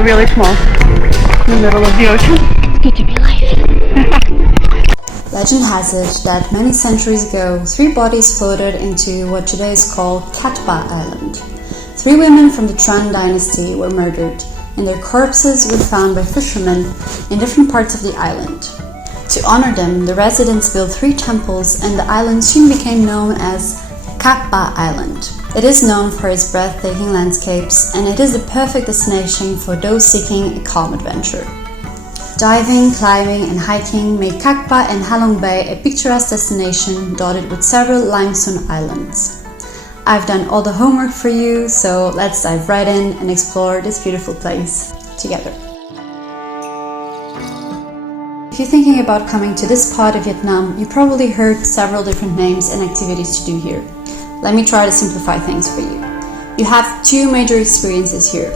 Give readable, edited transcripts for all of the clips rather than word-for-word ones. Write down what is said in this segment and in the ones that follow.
feel really small in the middle of the ocean. It's good to be alive. Legend has it that many centuries ago, 3 bodies floated into what today is called Cát Bà Island. 3 women from the Tran dynasty were murdered, and their corpses were found by fishermen in different parts of the island. To honor them, the residents built 3 temples, and the island soon became known as Cát Bà Island. It is known for its breathtaking landscapes, and it is the perfect destination for those seeking a calm adventure. Diving, climbing and hiking make Cát Bà and Halong Bay a picturesque destination dotted with several limestone islands. I've done all the homework for you, so let's dive right in and explore this beautiful place together. If you're thinking about coming to this part of Vietnam, you probably heard several different names and activities to do here. Let me try to simplify things for you. You have 2 major experiences here,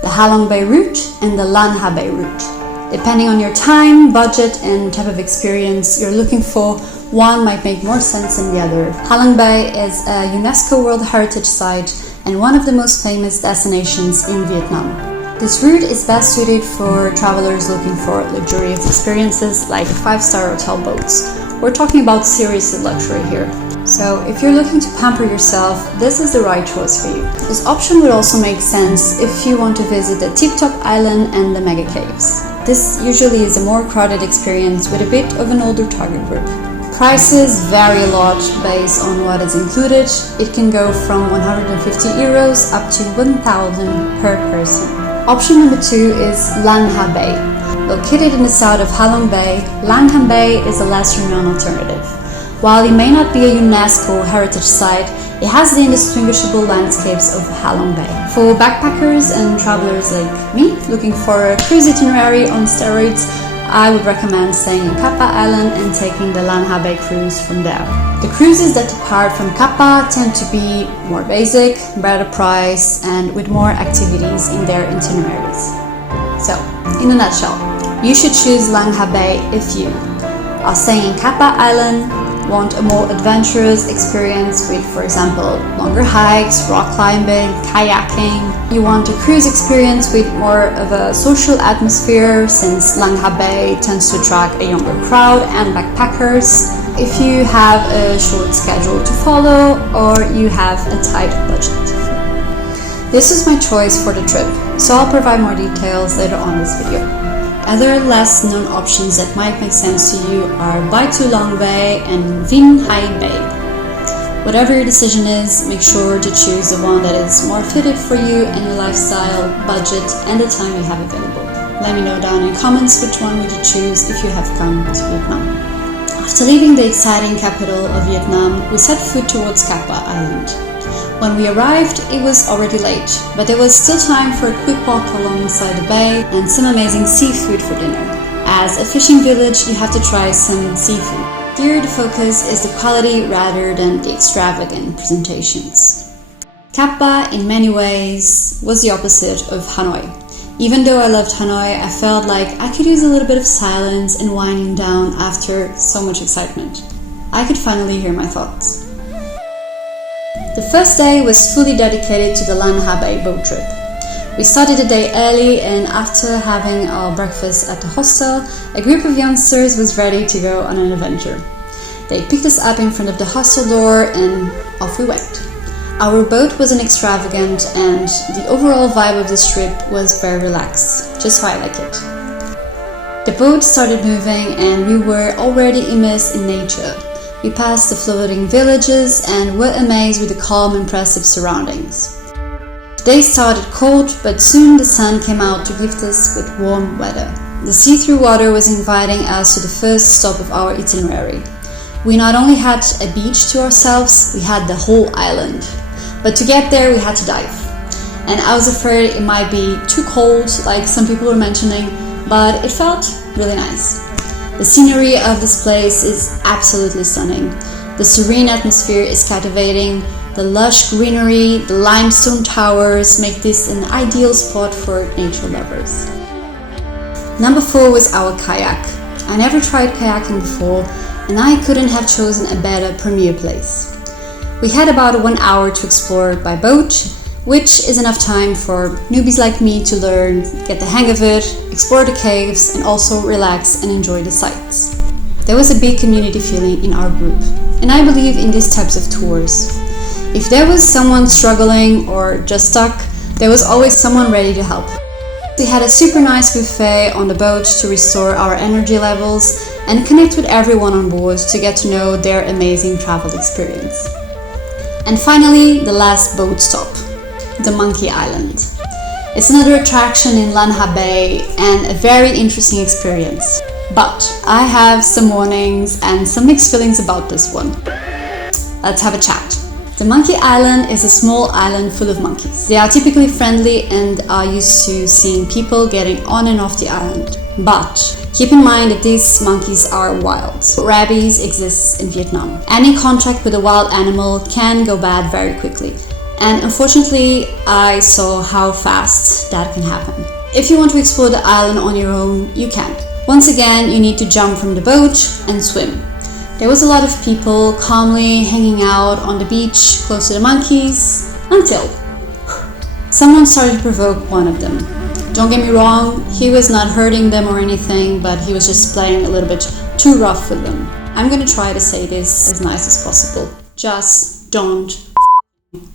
the Halong Bay route and the Lan Ha Bay route. Depending on your time, budget and type of experience you're looking for, one might make more sense than the other. Halong Bay is a UNESCO World Heritage Site and one of the most famous destinations in Vietnam. This route is best suited for travelers looking for luxurious experiences like 5-star hotel boats. We're talking about serious luxury here. So if you're looking to pamper yourself, this is the right choice for you. This option would also make sense if you want to visit the Tip Top Island and the Mega Caves. This usually is a more crowded experience with a bit of an older target group. Prices vary a lot based on what is included. It can go from 150 euros up to 1,000 per person. Option number 2 is Lan Ha Bay. Located in the south of Halong Bay, Lan Ha Bay is a lesser-known alternative. While it may not be a UNESCO heritage site, it has the indistinguishable landscapes of Halong Bay. For backpackers and travelers like me, looking for a cruise itinerary on steroids, I would recommend staying in Cát Bà Island and taking the Lan Ha Bay cruise from there. The cruises that depart from Cát Bà tend to be more basic, better price, and with more activities in their itineraries. So, in a nutshell, you should choose Lan Ha Bay if you are staying in Cát Bà Island, want a more adventurous experience with, for example, longer hikes, rock climbing, kayaking. You want a cruise experience with more of a social atmosphere, since Lan Ha Bay tends to attract a younger crowd and backpackers. If you have a short schedule to follow or you have a tight budget. This is my choice for the trip, so I'll provide more details later on in this video. Other less known options that might make sense to you are Bai Tu Long Bay and Vinh Hai Bay. Whatever your decision is, make sure to choose the one that is more fitted for you and your lifestyle, budget, and the time you have available. Let me know down in the comments which one would you choose if you have come to Vietnam. After leaving the exciting capital of Vietnam, we set foot towards Cát Bà Island. When we arrived, it was already late, but there was still time for a quick walk alongside the bay and some amazing seafood for dinner. As a fishing village, you have to try some seafood. Here, the focus is the quality rather than the extravagant presentations. Cát Bà, in many ways, was the opposite of Hanoi. Even though I loved Hanoi, I felt like I could use a little bit of silence and winding down after so much excitement. I could finally hear my thoughts. The first day was fully dedicated to the Lan Ha Bay boat trip. We started the day early, and after having our breakfast at the hostel, a group of youngsters was ready to go on an adventure. They picked us up in front of the hostel door and off we went. Our boat wasn't extravagant, and the overall vibe of this trip was very relaxed, just how I like it. The boat started moving and we were already immersed in nature. We passed the floating villages and were amazed with the calm, impressive surroundings. The day started cold, but soon the sun came out to gift us with warm weather. The see-through water was inviting us to the first stop of our itinerary. We not only had a beach to ourselves, we had the whole island. But to get there, we had to dive. And I was afraid it might be too cold, like some people were mentioning, but it felt really nice. The scenery of this place is absolutely stunning. The serene atmosphere is captivating. The lush greenery, the limestone towers make this an ideal spot for nature lovers. Number 4 was our kayak. I never tried kayaking before, and I couldn't have chosen a better premier place. We had about 1 hour to explore by boat. which is enough time for newbies like me to learn, get the hang of it, explore the caves, and also relax and enjoy the sights. There was a big community feeling in our group, and I believe in these types of tours. If there was someone struggling or just stuck, there was always someone ready to help. We had a super nice buffet on the boat to restore our energy levels and connect with everyone on board to get to know their amazing travel experience. And finally, the last boat stop, the Monkey Island. It's another attraction in Lan Ha Bay and a very interesting experience. But I have some warnings and some mixed feelings about this one. Let's have a chat. The Monkey Island is a small island full of monkeys. They are typically friendly and are used to seeing people getting on and off the island. But keep in mind that these monkeys are wild. Rabies exists in Vietnam. Any contact with a wild animal can go bad very quickly. And unfortunately, I saw how fast that can happen. If you want to explore the island on your own, you can. Once again, you need to jump from the boat and swim. There was a lot of people calmly hanging out on the beach close to the monkeys until someone started to provoke one of them. Don't get me wrong, he was not hurting them or anything, but he was just playing a little bit too rough with them. I'm gonna try to say this as nice as possible. Just don't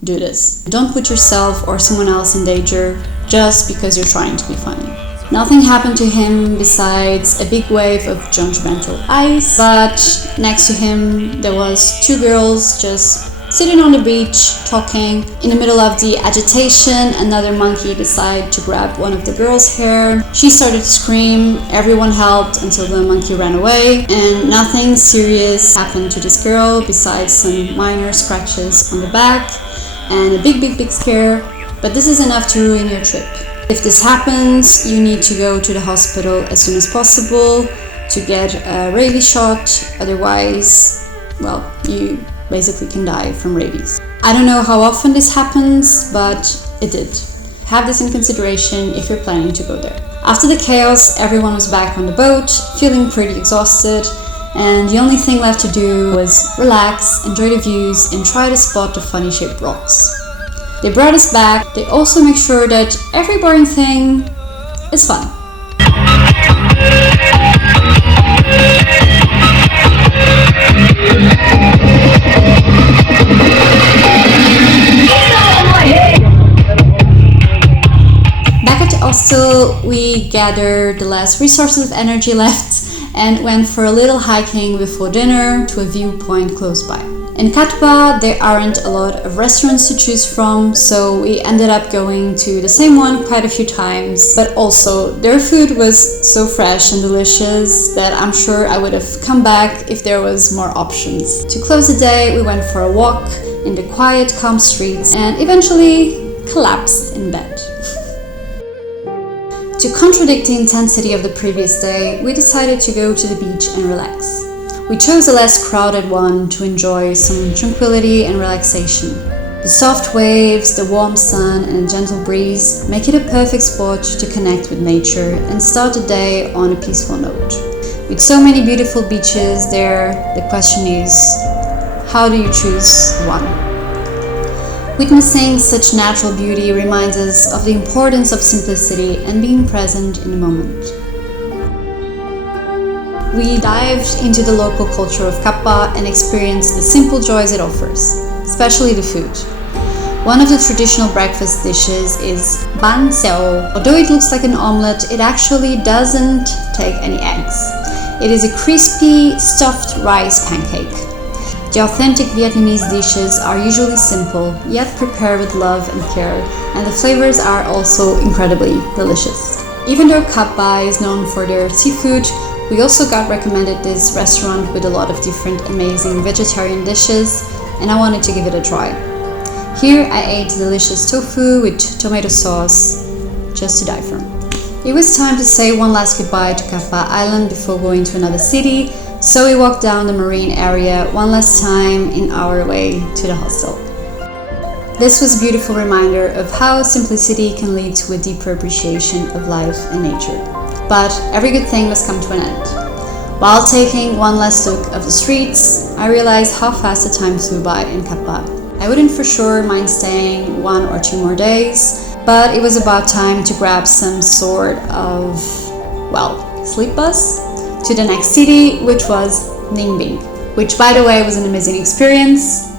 do this. Don't put yourself or someone else in danger just because you're trying to be funny. Nothing happened to him besides a big wave of judgmental eyes, but next to him there was two girls just sitting on the beach talking. In the middle of the agitation, another monkey decided to grab one of the girls' hair. She started to scream, everyone helped until the monkey ran away, and nothing serious happened to this girl besides some minor scratches on the back and a big scare, but this is enough to ruin your trip. If this happens, you need to go to the hospital as soon as possible to get a rabies shot, otherwise, well, you basically can die from rabies. I don't know how often this happens, but it did. Have this in consideration if you're planning to go there. After the chaos, everyone was back on the boat, feeling pretty exhausted, and the only thing left to do was relax, enjoy the views, and try to spot the funny shaped rocks. They brought us back. They also make sure that every boring thing is fun. Back at the hostel, we gathered the last resources of energy left and went for a little hiking before dinner to a viewpoint close by. In Cát Bà, there aren't a lot of restaurants to choose from, so we ended up going to the same one quite a few times, but also their food was so fresh and delicious that I'm sure I would have come back if there was more options. To close the day, we went for a walk in the quiet, calm streets and eventually collapsed in bed. To contradict the intensity of the previous day, we decided to go to the beach and relax. We chose a less crowded one to enjoy some tranquility and relaxation. The soft waves, the warm sun and a gentle breeze make it a perfect spot to connect with nature and start the day on a peaceful note. With so many beautiful beaches there, the question is, how do you choose one? Witnessing such natural beauty reminds us of the importance of simplicity and being present in the moment. We dived into the local culture of Cát Bà and experienced the simple joys it offers, especially the food. One of the traditional breakfast dishes is bánh xèo. Although it looks like an omelette, it actually doesn't take any eggs. It is a crispy, stuffed rice pancake. The authentic Vietnamese dishes are usually simple, yet prepared with love and care, and the flavors are also incredibly delicious. Even though Cát Bà is known for their seafood, we also got recommended this restaurant with a lot of different amazing vegetarian dishes, and I wanted to give it a try. Here I ate delicious tofu with tomato sauce, just to die from. It was time to say one last goodbye to Cát Bà Island before going to another city, so we walked down the marine area one last time in our way to the hostel. This was a beautiful reminder of how simplicity can lead to a deeper appreciation of life and nature. But every good thing must come to an end. While taking one last look of the streets, I realized how fast the time flew by in Cát Bà. I wouldn't for sure mind staying 1 or 2 more days, but it was about time to grab some sort of, well, sleep bus to the next city, which was Ninh, which by the way was an amazing experience,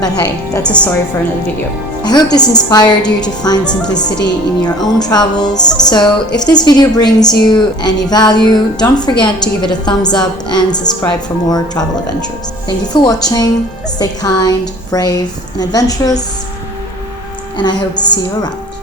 but hey, that's a story for another video. I hope this inspired you to find simplicity in your own travels. So if this video brings you any value, don't forget to give it a thumbs up and subscribe for more travel adventures. Thank you for watching, stay kind, brave and adventurous, and I hope to see you around.